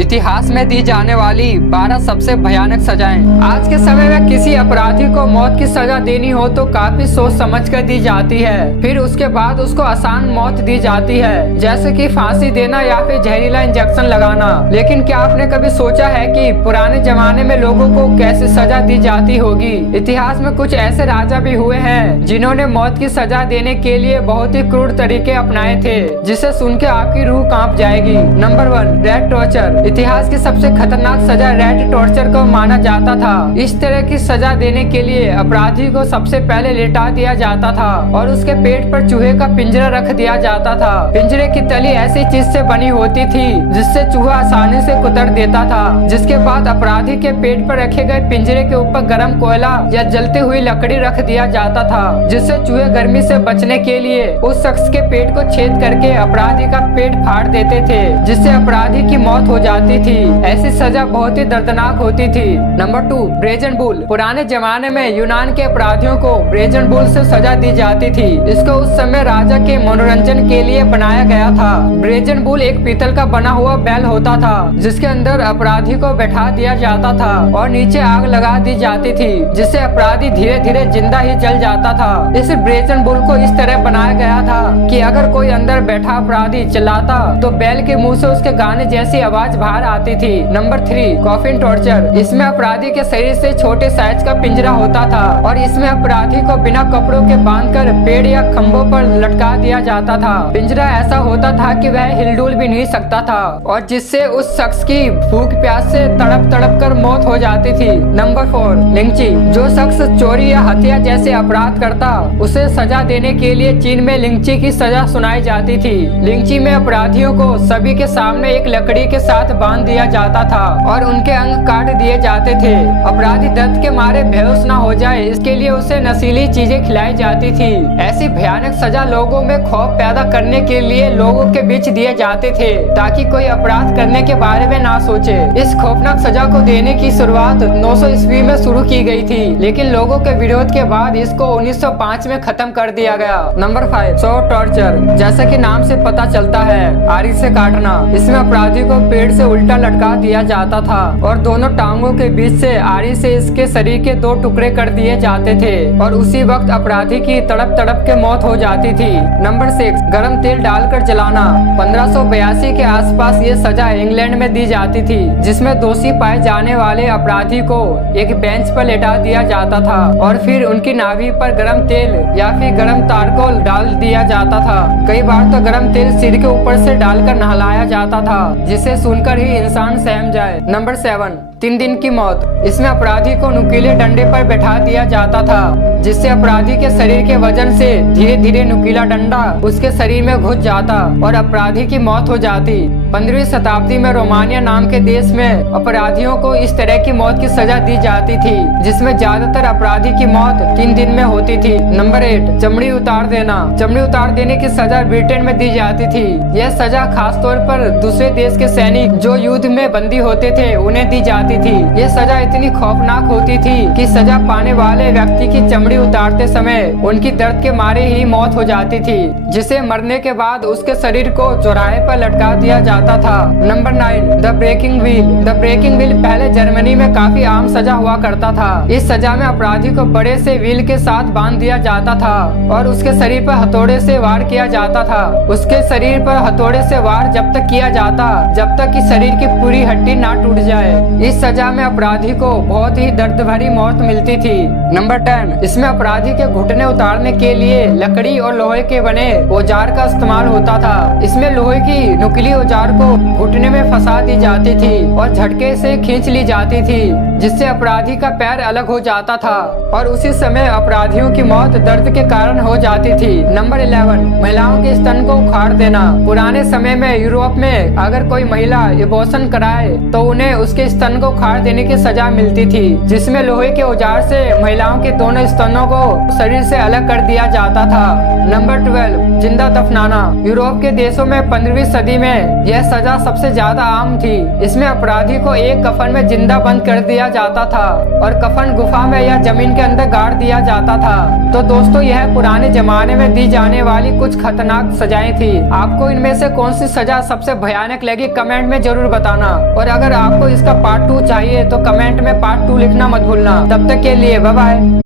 इतिहास में दी जाने वाली 12 सबसे भयानक सजाएं। आज के समय में किसी अपराधी को मौत की सजा देनी हो तो काफी सोच समझ कर दी जाती है। फिर उसके बाद उसको आसान मौत दी जाती है, जैसे कि फांसी देना या फिर जहरीला इंजेक्शन लगाना। लेकिन क्या आपने कभी सोचा है कि पुराने जमाने में लोगों को कैसे सजा दी जाती होगी? इतिहास में कुछ ऐसे राजा भी हुए हैं जिन्होंने मौत की सजा देने के लिए बहुत ही क्रूर तरीके अपनाए थे, जिसे सुन के आपकी रूह कांप जाएगी। Number 1, rat torture. इतिहास की सबसे खतरनाक सजा रैट टॉर्चर को माना जाता था। इस तरह की सजा देने के लिए अपराधी को सबसे पहले लेटा दिया जाता था और उसके पेट पर चूहे का पिंजरा रख दिया जाता था। पिंजरे की तली ऐसी चीज से बनी होती थी जिससे चूहा आसानी से कुतर देता था, जिसके बाद अपराधी के पेट पर रखे गए पिंजरे के ऊपर गर्म कोयला या जलती हुई लकड़ी रख दिया जाता था, जिससे चूहे गर्मी से बचने के लिए उस शख्स के पेट को छेद करके अपराधी का पेट फाड़ देते थे, जिससे अपराधी की मौत हो जाती थी। ऐसी सजा बहुत ही दर्दनाक होती थी। Number 2, brazen bull. पुराने जमाने में यूनान के अपराधियों को ब्रेजन बुल से सजा दी जाती थी। इसको उस समय राजा के मनोरंजन के लिए बनाया गया था। ब्रेजन बुल एक पीतल का बना हुआ बैल होता था, जिसके अंदर अपराधी को बैठा दिया जाता था और नीचे आग लगा दी जाती थी, जिससे अपराधी धीरे धीरे जिंदा ही जल जाता था। इस ब्रेजन बुल को इस तरह बनाया गया था कि अगर कोई अंदर बैठा अपराधी चिल्लाता तो बैल के मुंह से उसके गाने जैसी आवाज बाहर आती थी। Number 3, coffin torture. इसमें अपराधी के शरीर से छोटे साइज का पिंजरा होता था और इसमें अपराधी को बिना कपड़ों के बांधकर पेड़ या खंभों पर लटका दिया जाता था। पिंजरा ऐसा होता था कि वह हिलडुल भी नहीं सकता था और जिससे उस शख्स की भूख प्यास से तड़प तड़प कर मौत हो जाती थी। Number 4, lynching. जो शख्स चोरी या हत्या जैसे अपराध करता उसे सजा देने के लिए चीन में लिंची की सजा सुनाई जाती थी। लिंची में अपराधियों को सभी के सामने एक लकड़ी के साथ बांध दिया जाता था और उनके अंग काट दिए जाते थे। अपराधी दर्द के मारे बेहोश न हो जाए इसके लिए उसे नशीली चीजें खिलाई जाती थी। ऐसी भयानक सजा लोगों में खौफ पैदा करने के लिए लोगों के बीच दिए जाते थे ताकि कोई अपराध करने के बारे में ना सोचे। इस खौफनाक सजा को देने की शुरुआत 900 ईस्वी में शुरू की गई थी, लेकिन लोगों के विरोध के बाद इसको 1905 में खत्म कर दिया गया। नंबर 5, सौ टॉर्चर। जैसा कि नाम से पता चलता है, आरी से काटना। इसमें अपराधी को पेड़ से उल्टा लटका दिया जाता था और दोनों टांगों के बीच से आरी से इसके शरीर के 2 टुकड़े कर दिए जाते थे और उसी वक्त अपराधी की तड़प तड़प के मौत हो जाती थी। नंबर 6, गरम तेल डालकर जलाना। 1582 के आसपास ये सजा इंग्लैंड में दी जाती थी, जिसमें दोषी पाए जाने वाले अपराधी को एक बेंच पर लेटा दिया जाता था और फिर उनकी नाभि पर गरम तेल या फिर गरम तारकोल डाल दिया जाता था। कई बार तो गरम तेल सिर के ऊपर से डालकर नहलाया जाता था, जिसे सुनकर ही इंसान सहम जाए। नंबर 7, 3 दिन की मौत। इसमें अपराधी को नुकीले डंडे पर बैठा दिया जाता था, जिससे अपराधी के शरीर के वजन से धीरे धीरे नुकीला डंडा उसके शरीर में घुस जाता और अपराधी की मौत हो जाती। 15वीं शताब्दी में रोमानिया नाम के देश में अपराधियों को इस तरह की मौत की सजा दी जाती थी, जिसमें ज्यादातर अपराधी की मौत 3 दिन में होती थी। नंबर 8, चमड़ी उतार देना। चमड़ी उतार देने की सजा ब्रिटेन में दी जाती थी। यह सजा खासतौर पर दूसरे देश के सैनिक जो युद्ध में बंदी होते थे उन्हें दी जाती थी। यह सजा इतनी खौफनाक होती थी कि सजा पाने वाले व्यक्ति की चमड़ी उतारते समय उनकी दर्द के मारे ही मौत हो जाती थी, जिसे मरने के बाद उसके शरीर को चौराहे पर लटका दिया जाता था। Number 9, the breaking wheel. The breaking wheel पहले जर्मनी में काफी आम सजा हुआ करता था। इस सजा में अपराधी को बड़े से व्हील के साथ बांध दिया जाता था और उसके शरीर पर हथौड़े से वार किया जाता था। उसके शरीर पर हथौड़े से वार जब तक किया जाता जब तक कि शरीर की पूरी हड्डी ना टूट जाए। इस सजा में अपराधी को बहुत ही दर्द भरी मौत मिलती थी। नंबर 10, इसमें अपराधी के घुटने उतारने के लिए लकड़ी और लोहे के बने औजार का इस्तेमाल होता था। इसमें लोहे की नुकीली औजार को घुटने में फंसा दी जाती थी और झटके से खींच ली जाती थी, जिससे अपराधी का पैर अलग हो जाता था और उसी समय अपराधियों की मौत दर्द के कारण हो जाती थी। नंबर 11, महिलाओं के स्तन को उखाड़ देना। पुराने समय में यूरोप में अगर कोई महिला एबॉर्शन कराए तो उन्हें उसके स्तन को उखाड़ देने की सजा मिलती थी, जिसमें लोहे के औजार से महिलाओं के दोनों स्तनों को शरीर से अलग कर दिया जाता था। नंबर 12, जिंदा दफनाना। यूरोप के देशों में 15वीं सदी में यह सजा सबसे ज्यादा आम थी। इसमें अपराधी को एक कफन में जिंदा बंद कर दिया जाता था और कफन गुफा में या जमीन के अंदर गाड़ दिया जाता था। तो दोस्तों, यह पुराने जमाने में दी जाने वाली कुछ खतरनाक सजाएं थी। आपको इनमें से कौन सी सजा सबसे भयानक लगी, कमेंट में जरूर बताना। और अगर आपको इसका पार्ट 2 चाहिए तो कमेंट में पार्ट 2 लिखना मत भूलना। तब तक के लिए बाय बाय।